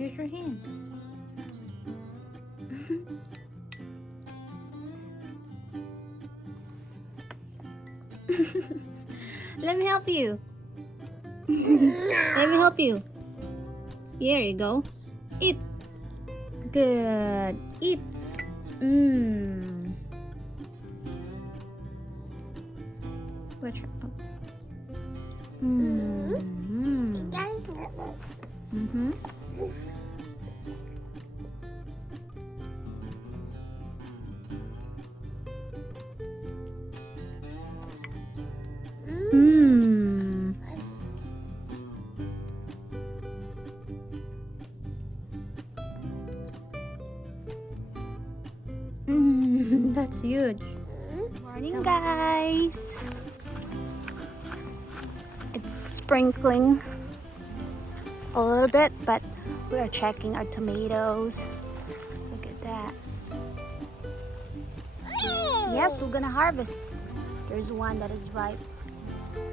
Use your hand. Let me help you. Let me help you. Here you go. Eat. Good. Eat. Watch her. That's huge. Morning, guys. It's sprinkling a little bit, but we are checking our tomatoes. Look at that. Yes, we're gonna harvest. There's one that is ripe. There's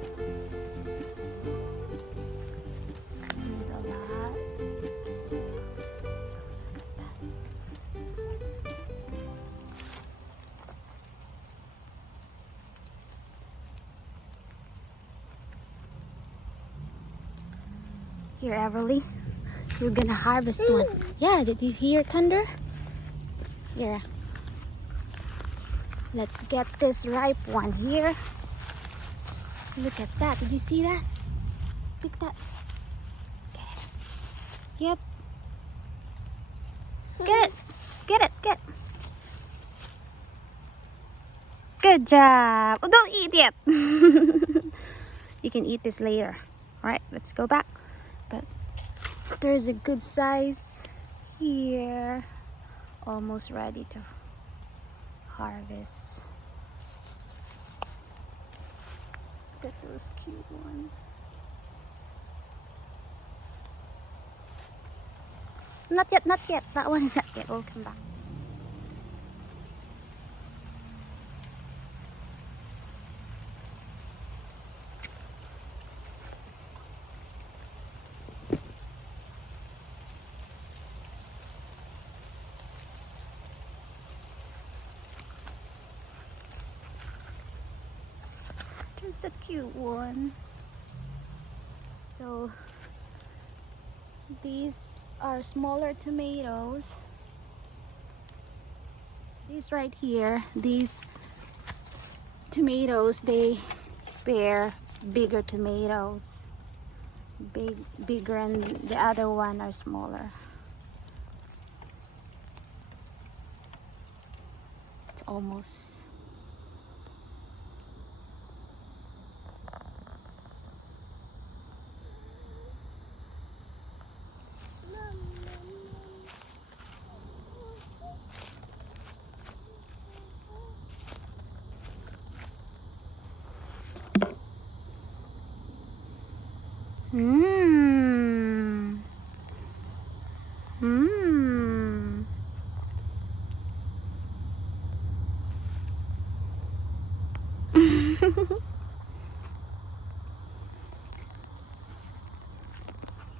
a lot. Here, Everly, you're gonna harvest one. Yeah, did you hear thunder? Here. Let's get this ripe one here. Look at that. Did you see that? Pick that. Get it. Yep. Get it. Get it. Get it. Good job. Oh, don't eat yet. You can eat this later. All right, let's go back. But there's a good size here. Almost ready to harvest. Look at those cute ones. Not yet, not yet. That one is not yet. We'll come back. There's a cute one. So these are smaller tomatoes. These right here, these tomatoes, they bear bigger tomatoes. Bigger, and the other one are smaller. It's almost.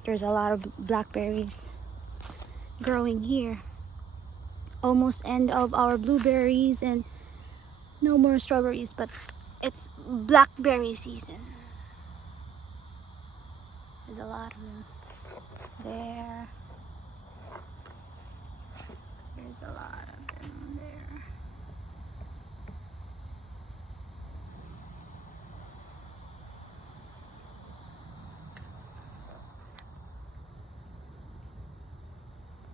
There's a lot of blackberries growing here. Almost end of our blueberries and no more strawberries, but it's blackberry season. There's a lot of them there. There's a lot of them there.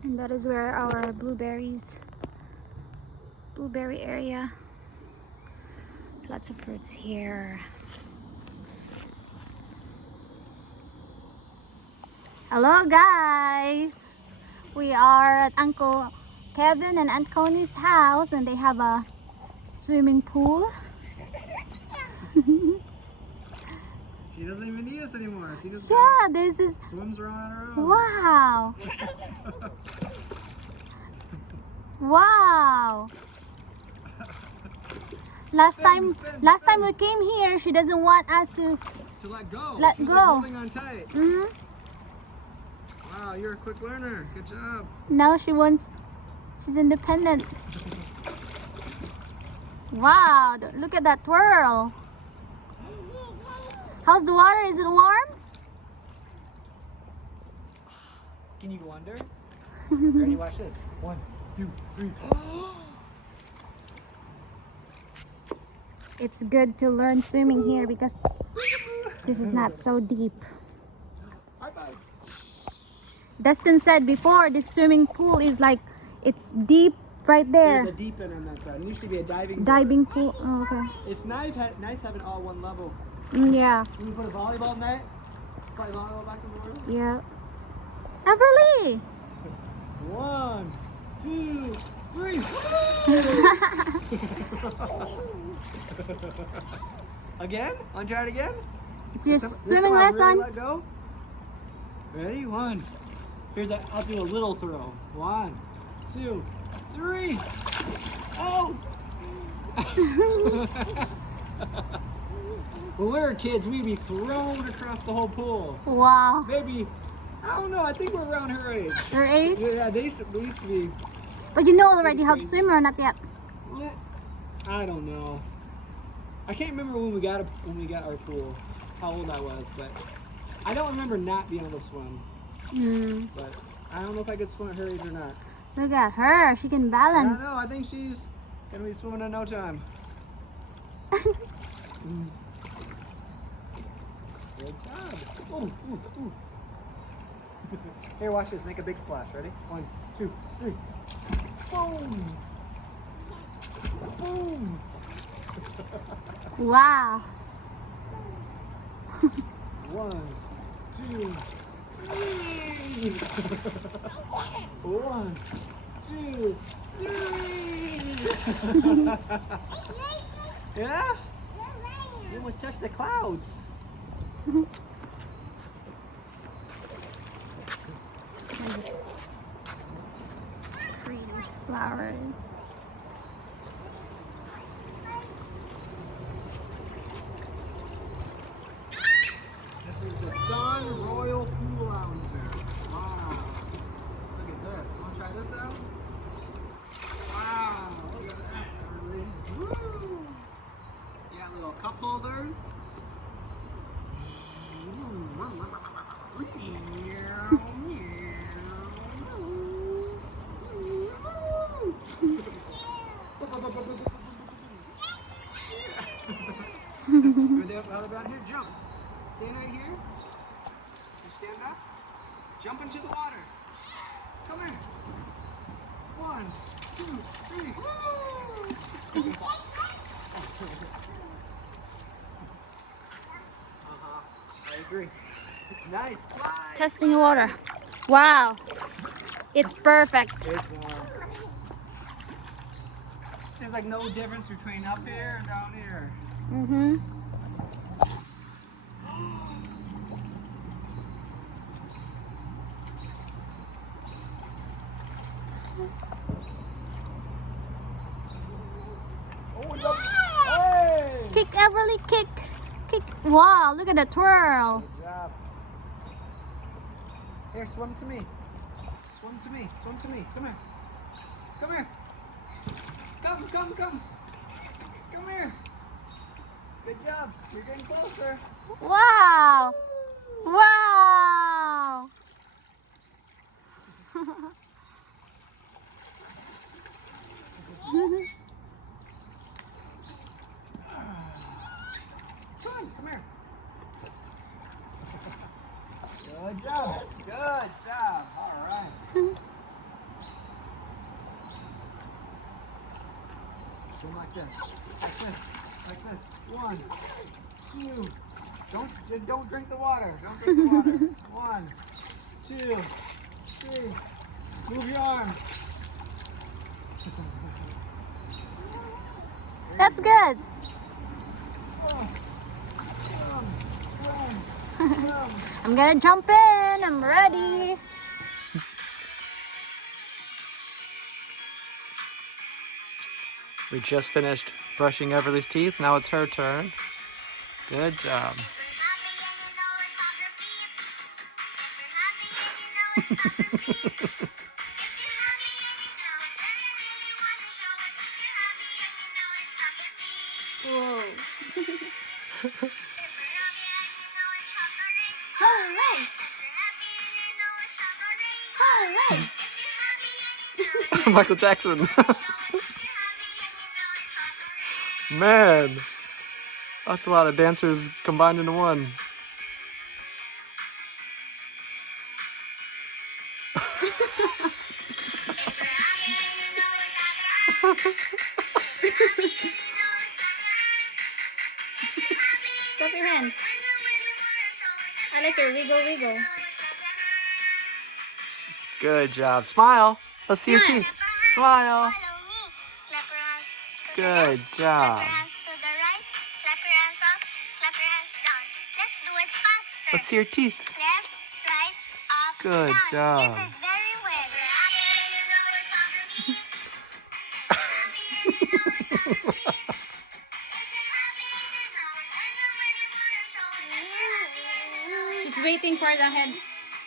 And that is where our blueberry area. Lots of fruits here. Hello guys! We are at Uncle Kevin and Aunt Connie's house, and they have a swimming pool. She doesn't even need us anymore. She just this is swims around on her own. wow. Wow. Last time we came here, she doesn't want us to let go. Let She was go. like holding on tight. Mm-hmm. Wow, you're a quick learner. Good job. Now she's independent. Wow, look at that twirl. How's the water? Is it warm? Can you go under? Ready? Watch this. 1, 2, 3. It's good to learn swimming here because this is not so deep. Bye-bye. Dustin said before this swimming pool is like it's deep right there. There's a deep end on that side. It used to be a diving Pool. Oh, okay. It's nice having all one level. Yeah. Can you put a volleyball net? Play volleyball back and forth? Yeah. Everly. 1, 2, 3. Again? Want to try it again? It's your This swimming time I'll lesson. really let go. Ready? 1. I'll do a little throw. 1, 2, 3. Oh! When we were kids, we'd be thrown across the whole pool. Wow. Maybe, I don't know, I think we're around her age. Your age? Yeah, we used to be. But you know already how to swim or not yet? I don't know. I can't remember when we got our pool, how old I was, but I don't remember not being able to swim. But I don't know if I could swim at her age or not. Look at her. She can I balance. don't know. I think she's gonna be swimming in no time. Good job. Ooh, ooh, ooh. Here, watch this. Make a big splash. Ready? 1, 2, 3. Boom. Boom. Wow. 1, 2, 3. 1, 2, 3. Yeah? You almost touched the clouds. Pretty flowers. This is the Sun Royal Pool Lounge there. Wow. Look at this. Want to try this out? Wow. Look at that. Woo. You got little cup holders. Other down here, jump. Stand right here. You stand up. Jump into the water. Come here. 1, 2, 3. Woo! I agree. It's nice. Fly. Testing the water. Wow. It's perfect. It's warm. There's like no difference between up here and down here. Hey! Kick, Everly, kick. Kick. Wow, look at the twirl. Good job. Here, swim to me. Swim to me. Swim to me. Come here. Come here. Come, come, come. Come here. Good job. You're getting closer. Wow. Wow. Come here. Good job. Good job. All right. Swim like this. Like this. Like this. 1, 2. Don't drink the water. Don't drink the water. 1, 2, 3. Move your arms. That's good. I'm gonna jump in. I'm ready. We just finished brushing Everly's teeth. Now it's her turn. Good job. Whoa. Hooray! Hooray! Michael Jackson. Man, that's a lot of dancers combined into one. Clap your hands. I like your wiggle wiggle. Good job. Smile. Let's see your Smile. teeth. Smile. Follow me. Clap your hands to the Good left. job. Clap your hands to the right. Clap your hands up. Clap your hands down. Let's do it faster. Let's see your teeth. Left, right, up, Good down. job. You did very well. She's waiting for the head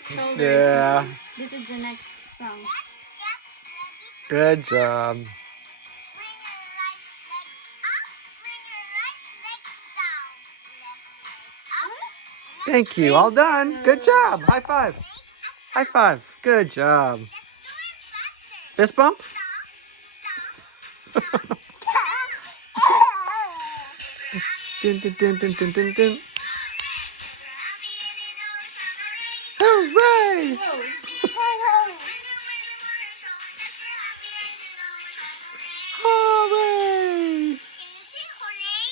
shoulders. Yeah. This is the next song. Good job. Bring your right leg up. Bring your right leg down. Left leg up. Thank you. All done. Good job. High five. High five. Good job. Let's do it faster. Fist bump. Stop. Dun, dun, dun, dun, dun, dun, dun. Hooray! Whoa. Hooray! Can you say hooray?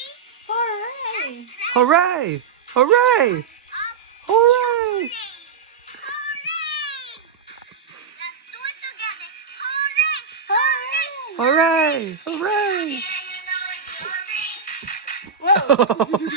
Hooray! Hooray! Hooray! Up. Hooray! Let's do it together. Hooray! Hooray! Hooray! Whoa!